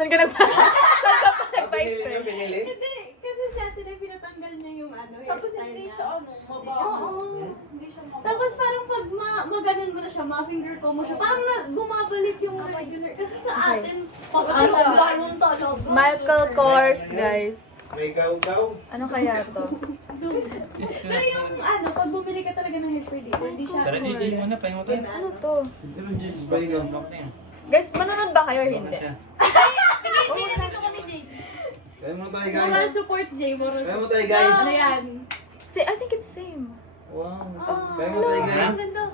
Saan ka pa nagpa-spray? Pinili? Hindi, kasi dati na pinatanggal niya yung ano, Tapos hairstyle hindi niya. siya mabaho. Oo. Hindi siya mabaho. Tapos parang pag maganon mo na siya, ma-finger ko mo siya, parang bumabalik yung regular. Kasi sa atin, pag Ano, ano, ganun talaga. Michael Kors, guys. May gaw-gaw. Ano kaya to? Pero yung ano, pag bumili ka talaga ng hairspray dito, hindi siya Tara, DJ mo na, pahinga mo tayo. Ano to? Pero jeans ba yun? Guys, manonood ba kayo or hindi? Sige, hindi na dito kami, Jay. Kaya mo tayo Moral guys. support, Jay. Moral Kaya mo support. tayo guys. Ano yan? See, I think it's same. Wow. Ah, Kaya mo tayo guys. Ang ganda.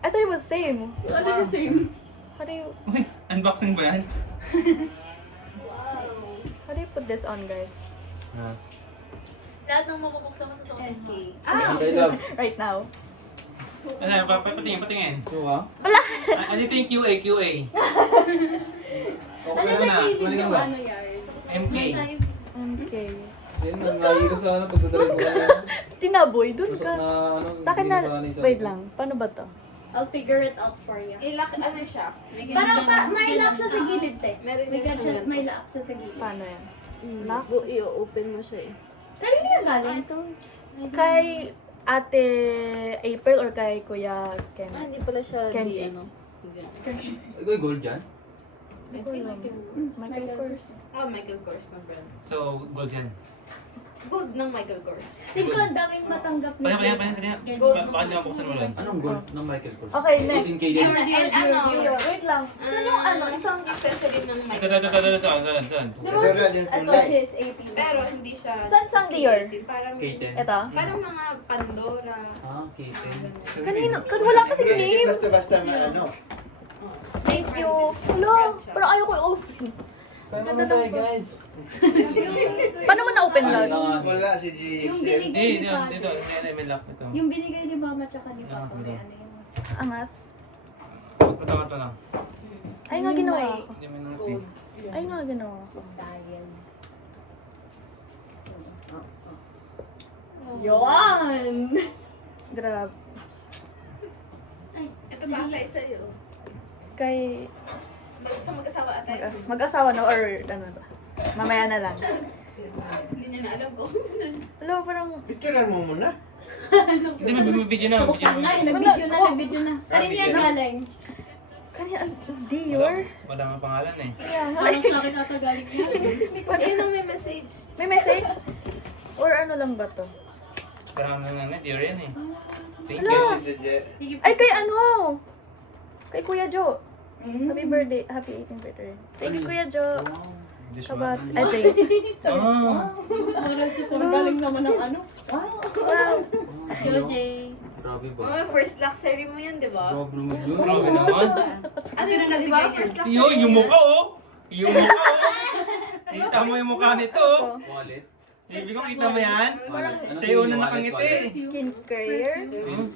I thought it was same. Ano yung same? How do you Uy, unboxing ba yan? how do you put this on, guys? Ha? Lahat ng mabubuksan mo sa susunod. Okay. Okay, love. Right now. Ano, patingin. So, ha? Ano ito yung QA? Ano Okay sa na. gilid Malingan yung ba? ano yard? MK. May time. Okay. Yan na, mahiro sana pagdadrive ko na. Tinaboy, dun Pasok ka. na, ano, Sa akin na, hindi sana isa. wait lang. Paano ba to? I'll figure it out for you. Ilak, ano siya? Parang siya, may lock siya sa gilid, te. Meron May siya gadget, may lock siya sa gilid. Paano yan? Lock? I-open mo siya eh. Kanina yung galing to. Kay Ate April or kay Kuya Ken? Hindi pala siya Kenji. di ano. Ikaw yung gold dyan? Michael Kors. Michael Kors na brand. So, gold yan. Gold ng Michael Kors. Tingko, ang daming matanggap na. Pahinga. Baka niyo buksan mo lang. Anong gold ng Michael Kors? Okay, next. 18K din. Wait lang. Saan yung ano? Isang... accessory ng Ito. Michael Saan? Di ba? Ito. Which is 18. Pero hindi siya. Saan sang Dior? Parang, K10. Ito? parang mga Pandora. Ah, K10. Kanina, kasi wala kasi name. Basta-basta ano. Thank you. Hello. Pero ayaw ko i-open. Kaya mo tayo guys. Paano mo na-open Ay, logs? lang. Wala si G. Yung Hindi, binigay ni dito. Father. May lock ito. Yung binigay ni Mama tsaka ni Papa, may ano yun. Angat. Ito lang. Ay nga ginawa ko. Hindi mo natin. Ay nga ginawa ko. Yon! Grabe. Ay, ito pa kay sa'yo. Kay Sa mag-asawa ate. mag-asawa na or ano ba? Mamaya na lang. Hindi niya na alam ko. Hello, parang... Picturean mo muna. Hindi, may video na. Buksan na, nag-video na. Kanina yan galing. Kanina, Dior? Wala nga pangalan eh. Kaya nga. Parang sa akin ata galing yan. Ayun ang may message. May message? Or ano lang ba to? Parang ano, Dior yan eh. Thank Hello. you. Si J. Ay, kay ano? Kay Kuya Jo. Happy birthday. Happy 18th birthday. Thank you, Kuya Jo. Kabat. I think. Ah. Moral support. Galing naman ng ano. Wow. Yo, Grabe ba? Oh, first luxury mo yan, di ba? Grabe mo yun. Grabe naman. Ano yung nabigay niya? First luxury. Tiyo, yung mukha oh. Yung mukha oh. Kita mo yung mukha nito oh. Wallet? Ibig ko kita mo yan. Wallet. Siya yung una nakangiti. Skincare.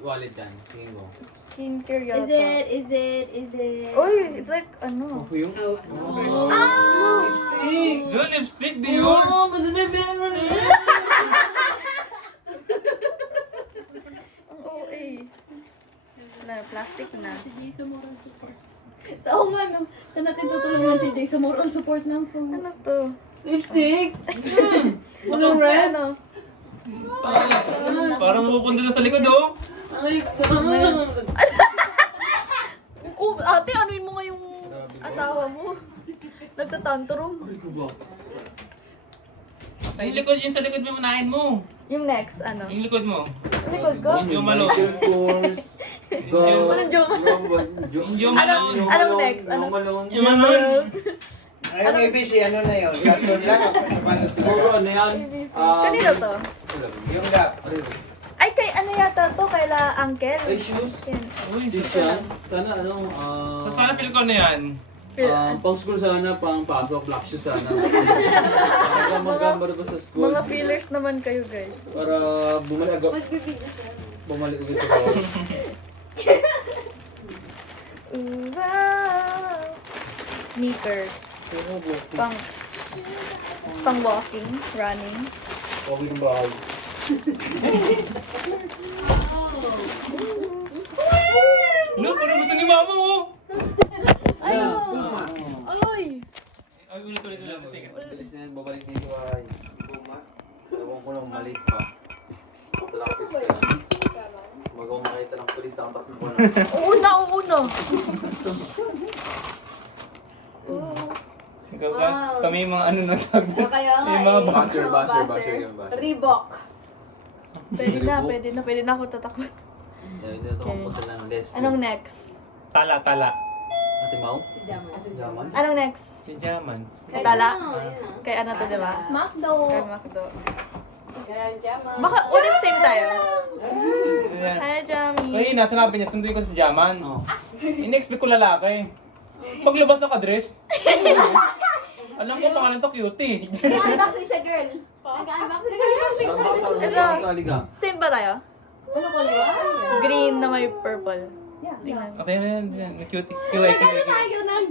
Wallet yan. Tingin mo. Skincare Is yata. it? Uy, it's like ano. Ako yung... Lipstick. Yung lipstick, Dior. mas may meron Ang OA. Wala, plastic na. Si Jay sa moral support. Sa ako nga, no? Saan natin tutulungan si Jay sa moral support lang po? Ano to? Lipstick. Walang red? Ano? Parang pupunta na sa likod oh. Oh, ate, anuin mo nga yung asawa mo. Nagtatantrum. Ay, likod yun sa likod mo, unahin mo. Yung next, ano? Yung likod mo. Likod ko? Yung malo. Michael Kors. Go. Parang Jo Yung malo. Anong next? Anong- Yung malo. Ay, yung ABC, ano na yun? Cartoon lang. Paano Siguro ano yan? ABC. Kanino to? Yung gap. Ay, kay ano yata to? Kay la Uncle? Ay, shoes. Yan. Uy, T-shirt. Sana ano, Sa sana feel ko na yan. pang school sana, pang pasok, black shoes sana. Para magkambar ba sa school? Mga feelers naman kayo, guys. Para bumalik agad. Bumalik agad ako. Wow! Sneakers. Pang walking, running. Okay ng bahag. Lo, parang gusto ni mama oh. Ay, Puma. Ay! lang. Tingin. Bilis na yan, babalik dito ay. Ewan ko lang, maliit pa. Lapis ka. Magaw makita ng pulis, dapat mo na. Uuna. Ikaw ba? Kami yung mga ano na tag. Kaya nga Yung mga Basher yung basher. Reebok. Pwede na ako tatakot. Hindi na ito kapusin ng lesbian. Anong next? Tala. Ate Mau? Si Jaman. Jaman? Anong next? Si Jaman. Tala? Yan ah. Kay ano to, di ba? Macdo. Kay Macdo. Kaya Jaman. Baka ulit same tayo. Ayan. Hi, Jamie. Kanina, sinabi niya, sunduin ko si Jaman. Oo. In-expect ko lalaki. Paglabas naka-dress. Alam ko, pangalan to cutie. Nag-unboxing siya, girl. Nag-unboxing siya. Ang sali ka. Same ba tayo? Ano ko liwa? Green na may purple. Tingnan. Okay na yan. May cutie. QA.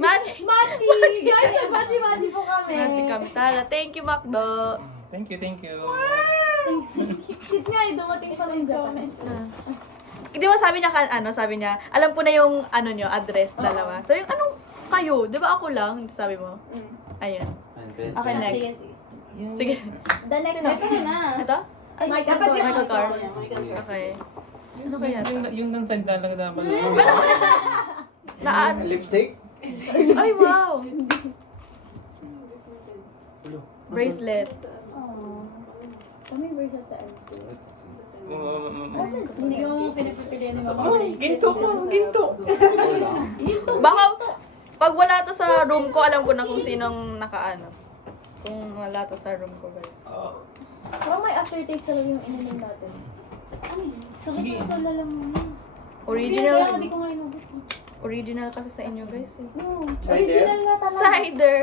Magic! Machi! Guys, machi po kami. Magic kami. Tala. Thank you, Macdo. Thank you. Sit nga eh, dumating pa ng Japan. Di ba sabi niya, alam ko na yung address, dalawa. Sabi yung, anong kayo? Di ba ako lang? Sabi mo. Ayun. Okay, next. Sige. The next. Ito na. Ito? Ay, Michael dapat Kors. Michael Kors. Michael Kors. Okay. Ano kaya ito? Yung dansay talaga dapat. Lipstick? Ay, wow! Bracelet. Kami version sa LT. Hindi ko pinagpipilian ng mga Oh, ginto ko. Baka, pag wala to sa room ko, alam ko na kung sinong nakaano. Kung wala to sa room ko, guys. Parang may aftertaste talaga yung ininom natin. Ano yun? Sakit sa lalamunan. Original. Kaya hindi ko nga inubos. Original kasi sa inyo, guys. Eh. No, Cider? original nga talaga. Cider.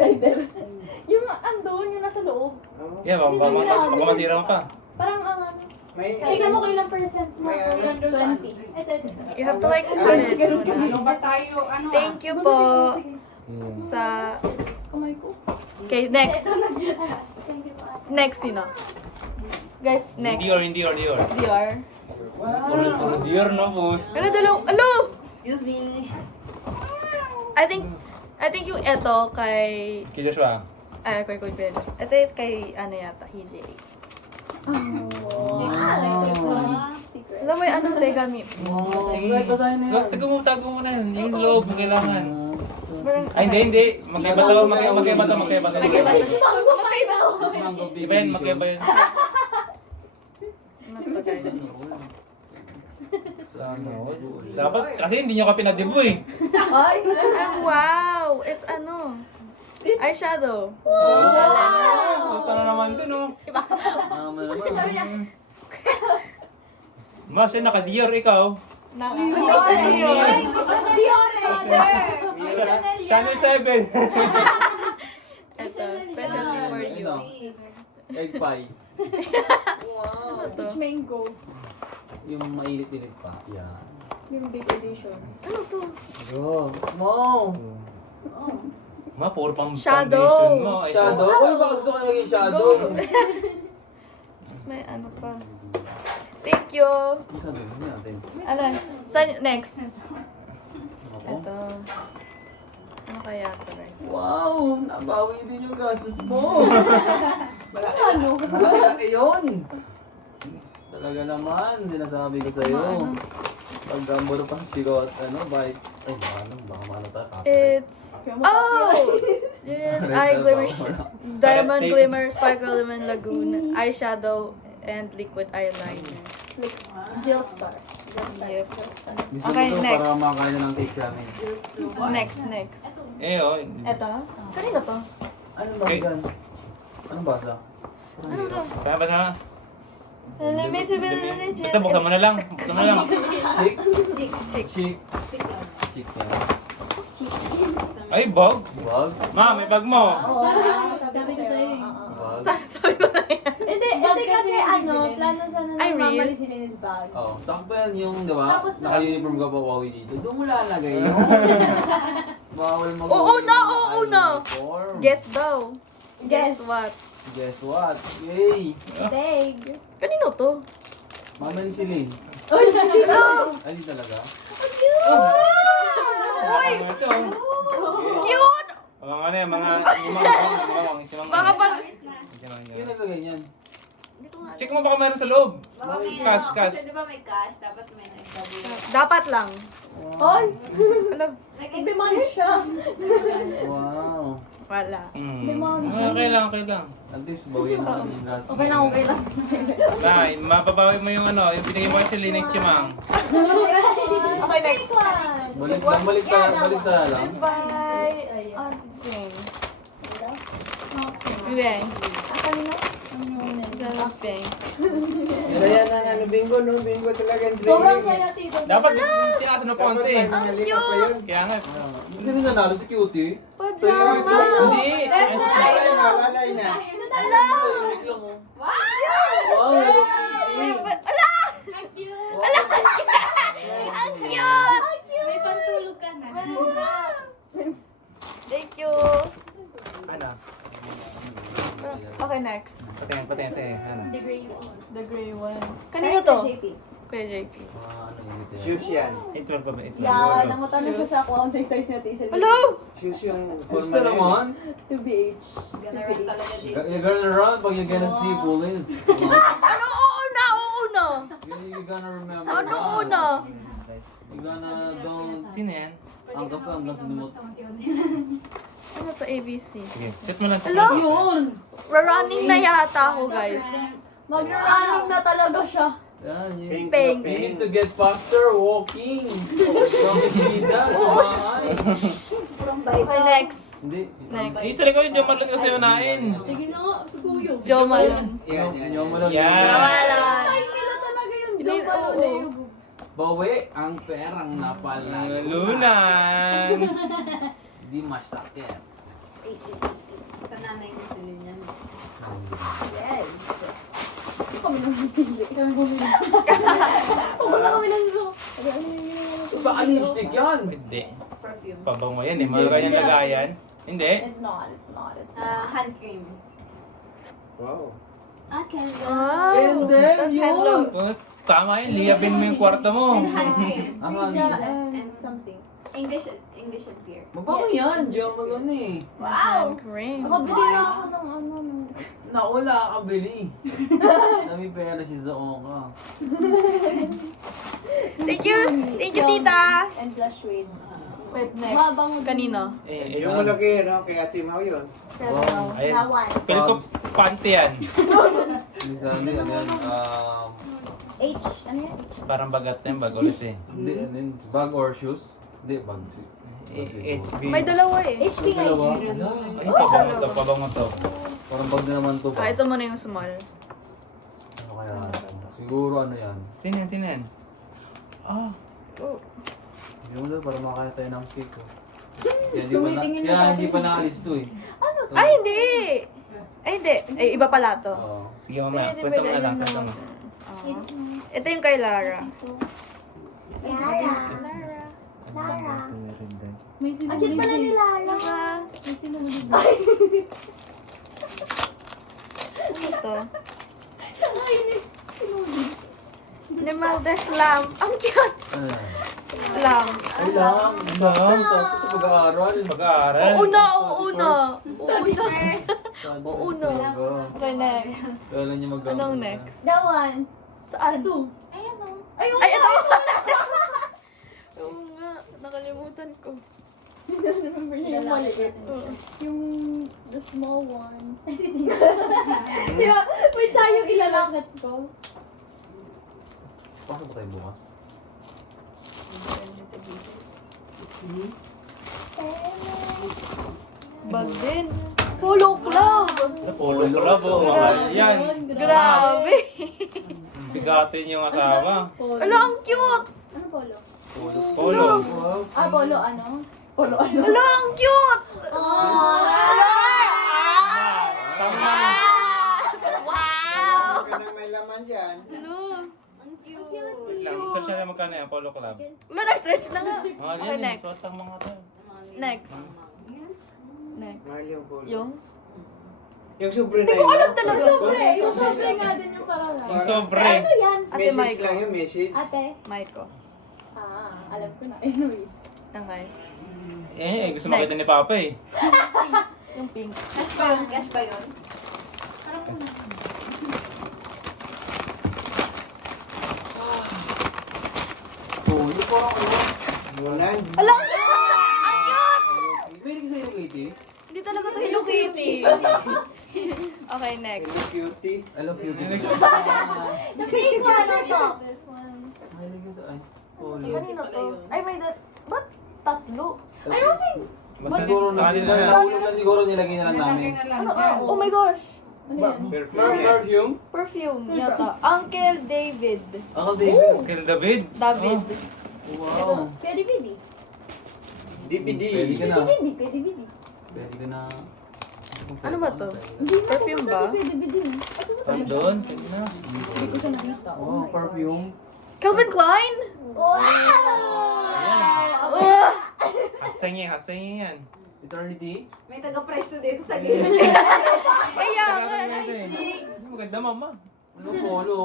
Yung andun, yung nasa loob. Yeah, baka masira mo pa. Parang ang ano. May Tingnan mo kung ilang percent mo. May ano? 20. Ito. You have to like put it muna. ba tayo? Ano? Thank you po sa... Kamay ko. Okay, next. Thank you po. Next, sino? Guys, next. Dior. Dior. Dior, no po. Ano dalawang... Alo! Excuse me. I think yung eto kay... Kay Joshua. Ay, kay Kuya Ben. Ito kay ano yata, HJ. Secret. Alam mo yung anong tegami? Tago mo na yun. Yung loob mo kailangan. Parang... Ay, hindi. Magkaiba to. Magkaiba to. Mango pa daw. Iba yun, magkaiba yun. Ano to, guys? Dapat, kasi hindi nyo ka pinadibo eh. Ay, wow! It's ano? Eyeshadow. Ito na naman din, oh. Mas, naka-Dior ikaw. Channel 7. Ito, specially for you. Egg pie. Ano to? Mango. Yung mainit-init pa. Yan. Yung big edition. Ano to? Yo, Mo! Ma, puro pang Shadow. foundation mo. Ay, Shadow? Uy, baka gusto ko naging shadow. Tapos may ano pa. Thank you. Ano sabi mo natin? Ano? Saan? Next. Ako? Ito. Ano kaya ito, guys? Wow! Nabawi din yung gastos mo! Malaki yun! Talaga naman, sinasabi ko sa'yo. Pag gambaro pa sigaw at bike. Ay, baka maano tayo. It's... Oh! Yun, eye glimmer. Diamond Parang glimmer, sparkle lemon lagoon, eyeshadow, and liquid eyeliner. Jill Star. Yep. Gusto Okay, ko to next. para makain na ng cake sa amin. Next. Eh, oh. Ito? Kanino to? Ano ba Okay. yan? Anong basa? Ano to? Kaya ba na? Limited. Basta buksan mo na lang. Chic? Chick. Chic. Chic yan. Ay, bag. Bag? Ma, may bag mo. Oo, sabi ko sa'yo. Bag? Sabi ko na yan. Hindi kasi plano sana Ay, na real? mamali si Linis bag. Oo. Sakto yan yung, di ba? Tapos, Naka-uniform ka pa wawi dito. Doon mo lalagay yun. Bawal mag- Oo na. Uniform. Guess daw. Guess. Guess what? Guess what? Yay! Bag. Kanino to? Mama ni Celine. Ay, Ay, di talaga? Ay! Ito. cute! Mga ano yan, mga Baka pag... Sino naglagay niyan? Hindi ko nga. Check mo baka meron sa loob. Baka may Cash, ano, cash. Kasi di ba may cash, dapat may nagsabi. Dapat lang. Hoy! Alam, Nag-demand siya. Wow. wala. Okay lang, okay lang. At least bawin mo yung gas. Okay lang. Dahil, mapapawi mo yung ano, yung binigay mo kasi Linay Chimang. Okay, next. Next one. Balik tayo lang. Next by... Bing. Bing. Bing. Saya ng ano, bingo, no? Bingo talaga yung Sobrang training. saya, tito. Dapat tinasan mo pa Dapat konti. may nangyalita pa yun. Kaya nga. Hindi rin nanalo si Cutie. Pajama! Hindi. Lalay na, lalay na. Wait lang oh. Wow! Hello Cutie! Ala! Ang cute. Ala! Ang cute! May pantulog ka na. Thank you. Ano? Okay, next. Patingin sa'yo. Ano? The gray one. Kanino to? JP. Kuya JP. Ano yun ito? Shoes yan. Ito pa ba? Ito. Yeah, nangutanong ko sa ako ang size na tisel. Hello! Shoes yung Gusto naman. 2BH. Gonna run talaga dito. You're gonna run pag you're gonna see police. Ano? Uuna! Uuna! You're gonna remember. Ano una? You're gonna don't Sino yan? angkas hanggang sa lumot. Ano to? ABC. Sige, set mo lang. Hello? Running na yata ako, guys. Magra-running na talaga siya. Yan, pink. Pink. you need to get faster walking. Pamilida. Okay, next. Hindi. Next. Isa rin ko yung Jomarlon kasi unahin. Sige na nga, suguyo. Joe Malone. Yan, yan. Yung mo lang. Yan. Malone. Time nila talaga yung Hindi, joke ano oo. na yung Bawi ang perang napalay. Lunan. Di masakit. Sa nanay ko sila niyan. Yes. Kami nang bumili. Kami bumili. Wala kami nang zo. Baka lipstick yan. Hindi. Perfume. Pabango yan eh. Mga ganyan lagayan. Hindi. It's not. Hand cream. Wow. Candle. Wow. And then Tapos yun. hello. Tapos tama yun. Liyabin mo yung kwarto mo. And hand cream. Ang and something. English and beer. mabango yan. Diyan mo gano'n eh. Wow! Cream. Nakabili na ako ng ano. Naula ka bili. Dami pera si Zaoka. Thank you. Thank you, tita. And blush shade. Wait, next. Mabango din. Kanino? Yung malaki, no? Kay Ate Mau yun. Wow. Ayun. Nawan. Pili ko panty yan. Minsan din, ano yan, H. Ano yan? Parang bagat na yung bag ulit eh. hindi, ano yun, bag or shoes? Hindi, bag. HB. May dalawa eh. HB nga Dalawa? HB. Ay, pabango to, pabango to. Parang bag na naman to ba? Ah, ito muna yung small. Ano kaya? Siguro ano yan? Sino yan? Sino yan? Ah. Yung doon, para makakaya tayo ng cake ko. Kaya hindi pa, Tumitingin na kaya sa hindi atin. pa naalis to eh. Ay, hindi! Ay, hindi. Ay, iba pala to. Oo. Sige mamaya, kwento mo na lang. Kwento mo. Ah. Ito yung kay Lara. Lara. May Ang cute pala ni Lara. Ano to? Limal des lamp. Ang cute! Ano yan? Lamp. Ay lang, sakto sa pag-aaral. Mag-aaral. Uuna! Uuna! Uuna! Uuna. Okay, next. Kailan niya mag-aaral? Anong next? That one. Saan? Ayan o. Ay, ito! Oo nga, nakalimutan ko. Remember niya yung maliit. Oo. Yung the small one. Ay, si Tina. Di ba? May siya yung ilalakad ko. Pasok ba tayo bukas? Bag din. Polo Club! Polo club oh. Mahal yan. Grabe! Bigatin yung asawa. Ala, ang cute! Ano polo? Polo. Wow. Ah, polo ano? Polo ano? Ala, ang cute! Tama. Wow! Huwag ka nang may laman dyan. Ano? Ang cute. Search na magkano yan, Polo Club. Ala, nag-search na nga. Mahal Okay, yan eh. next. Suot ang mga to. Next. Next. Mahal yung polo. Yung? Yung sobre na Hindi ko yun. alam talaga. Sobre. Yung sobre nga din yung parang. Yung sobre. Ano yan? Ate Message Maiko. lang yung message. Ate? Maiko. Ah, alam ko na. Anyway. Okay. Eh, gusto makita ni Papa eh. pink. Cash ba yun? Cash ba yun? Oh, yung parang ano. Bulan. Ala! Pwede ka sa Hello Kitty? Hindi talaga to Hello Kitty. Okay, next. Hello, cutie. Hello Kitty. The pink one, ano to? Mahilig ka sa ay. Oh, Kanino to? Ay, may ba't tatlo? I don't think. Basta Siguro sa na kanila sila. yan. Nahulog na siguro nilagay na lang namin. Ano? Oh my gosh. Ano yan? Perfume? Perfume yata. Uncle David. Uncle David. Kill David. David. Wow. Pwede DVD. DVD. Pwede ka na. Pwede DVD. Pwede ka na. Ano ba to? Hindi na Perfume pupunta ba? si Pwede DVD. Ay, doon. Pwede na. Hindi ko siya nakita. Oh, perfume. Calvin Klein? Wow! Hasay niya yan. Eternity. May taga-preso dito sa gilid. Kaya nga. Maganda eh. Maganda mama. Ano, polo?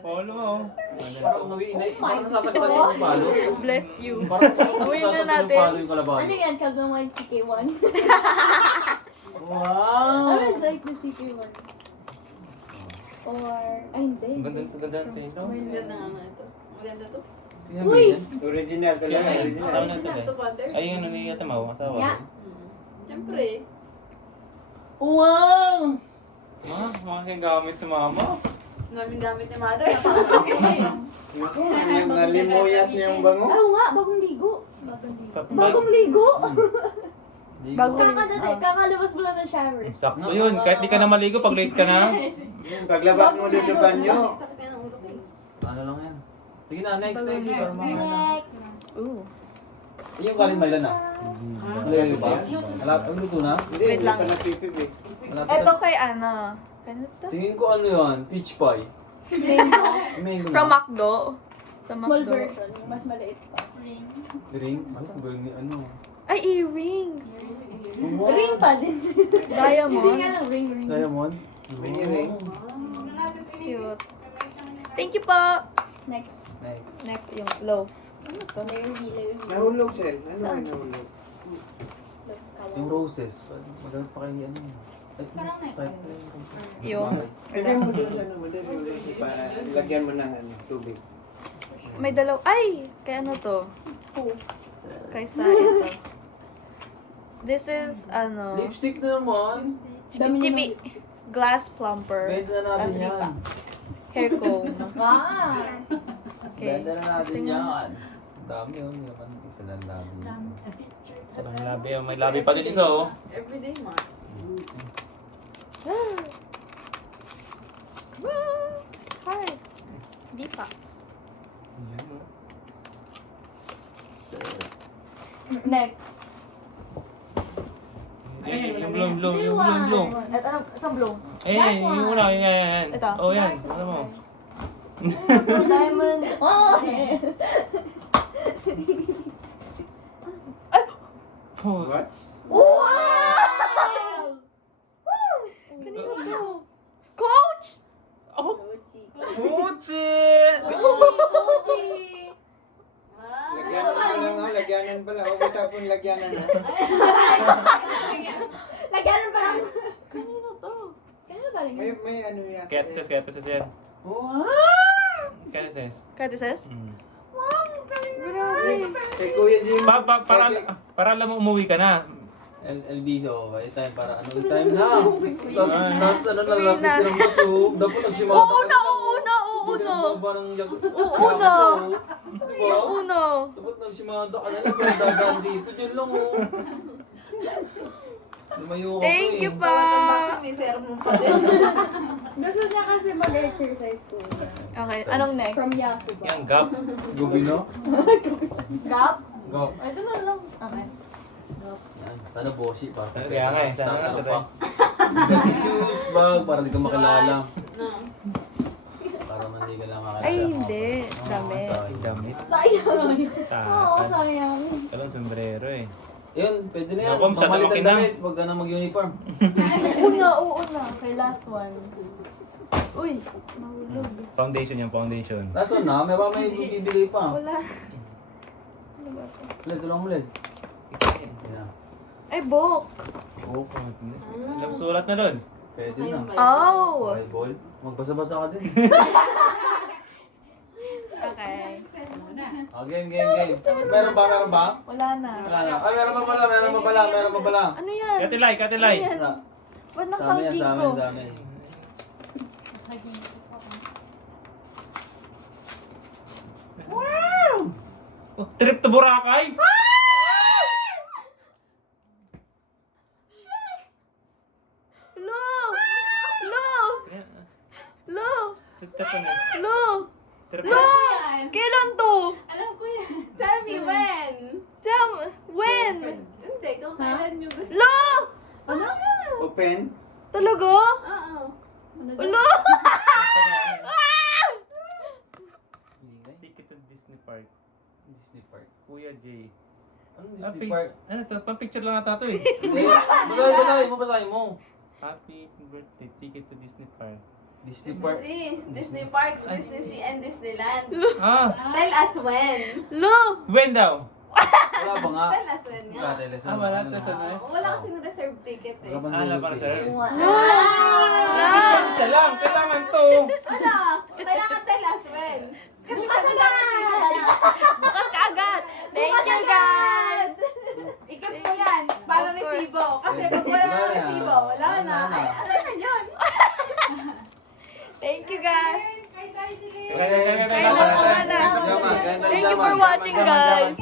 Polo mo. Parang parang nasasaktan yung palo. Bless you. Parang Gawin na nasasaktan natin. yung palo yung kalabaw. Ano yan? Kagawang white CK1? Wow! I would like the CK1. Or, ay hindi. Ang ganda ng telo. Maganda nga nga ito. Maganda to. Tingnan mo Uy! yan. Original talaga, Yan. original. Tawag na ito Ito, eh. father. Ay, yung ano ni Atamaw, asawa. Yeah. Siyempre. Wow! Mga gamit sa mama. Namin gamit ni mother. Napaka-okay. Naku, nalimuyat niya yung bango. Oo nga, bagong ligo. Bagong Bagong ligo! Bago Kakalabas mo lang ng shower. Sakto yun. Kahit di ka na maligo, pag late ka na. Paglabas mo doon sa banyo. Sakit yan ang ulo ko eh. Ano lang yan. Sige na, next. Para mga Next! Ooh. yung kanin Mailan na. Malay pa. Ang luto na. Hindi, Wait hindi lang. pa napipip eh. Malapit Ito na. kay ano? Kano to? Tingin ko ano yan, peach pie. Mango From na. McDo. Sa Small McDo. version, yung mas maliit pa. Ring. Mas galing ni ano. Ay, earrings. Ring pa din. Hindi nga Diamond. lang, ring. Diamond. May ring. Cute. Thank you po. Next. Next. Next yung loaf. Ano to? Nahulog, sir. Ano yung nahulog? Yung roses. Maganda pa kayo ano. Ay, Parang na type yun. na yun. Yung. Lagyan mo doon sa ano, madali ulit para lagyan mo ng ano, tubig. May dalaw. Ay! Kay ano to? Kaysa ito. This is ano. Lipstick na naman. Chibi. Glass plumper. Benta na natin Tas yan. Hair comb. Ah! Okay. Benta na natin yan. Ang dami yun. Yaman isa lang labi. Sarang labi. May labi pa din isa oh. Everyday man. Hi. Di pa. Next. Yung blue. Ito, isang blue. Eh, yung una, yan. Ito. Oh, yan. Ano mo? Diamond. Oh! What? Wow! Kanino to? Coach! Oh, Gucci! Lagyanan pa lang, oh. Lagyanan pa lang. Huwag mo tapon lagyanan, ha. Lagyan pa lang. Kanino to? Kanino galing? May ano yan. Kaya tes yan. Wow! Kaya tes. Kati says? Mm. Grabe. Kay Kuya Jim. Para alam mo umuwi ka na. LBC, oh, may time para ano, may time na. Tapos ano na, Uwi last na. week ng baso. Dapat nagsimata Oo na, oo na, oo Hindi na. ka nababa ng Oo na. Diba? Yung uno. Dapat nagsimata ka na lang. Kung dadaan dito, dyan lang, oh. Lumayo ka Thank pa, you eh. pa. May sermon pa din. Gusto niya kasi mag-exercise ko. Okay, anong next? From Yahoo ba? Yung gap. Gubino? Gap? Go. Ay, doon na lang. Okay. Yan, sana bossy pa. Kaya nga eh, sana nga, pa. Shoes, bag, para di ka makilala. No. Para man di ka lang makilala. Ay, hindi. Dami. Damit. Sayang. Oo, Sa. sayang. Kalong sombrero eh. Yun, pwede na yan. Naku, masyado Pamalit ang makinang. damit, huwag ka na mag-uniform. Oo na. Okay, last one. Uy, mahulog. Foundation yan, foundation. Last one na, may pa may bibigay pa. Wala. Ano ba to? Ulit, tulong ulit. Yan. Ay, book. Oo, confidence. Sulat na doon. Pwede na. Oh. Bible. Magbasa-basa ka din. Okay. Oh, game. Meron ba? Wala na. Wala na. Ay, meron pa pala. Ano yan? Katilay. Ano yan? Wala. Ba't Sa amin yan, nagsangking ko? sa amin. Oh, trip to Boracay. Lo! Lo! Lo! Trip to ano? Lo! Trip Lo! Kailan to? Alam ko yan. Tell me when. When? Hindi, kung kailan nyo gusto. Lo! Open. Talaga? Oo. Lo! Ticket to Disney Park. Disney Park. Kuya J. Anong Ah, Disney Park? Ano to? Pang-picture lang ata to eh. Hindi. Basahin mo. Happy birthday. Ticket to Disney Park. Disney Park. Disney Parks, Disney Sea, and Disneyland. Ah, Tell us when. Lo! when daw? Wala ba nga? Tell us when nga. Wala. Tas ano eh? Wala kasing reserved ticket eh. Wala pa, sir. Lo! Siya lang. Kailangan to. Ano? Kailangan tell us when. Kasi kasi na! Bukas ka agad! Thank you, guys! Ikip mo yan. Para Of course. resibo. Kasi pag wala na resibo, wala na. Ay, ano na yun? Thank you, guys! Kaya Thank you for watching, guys!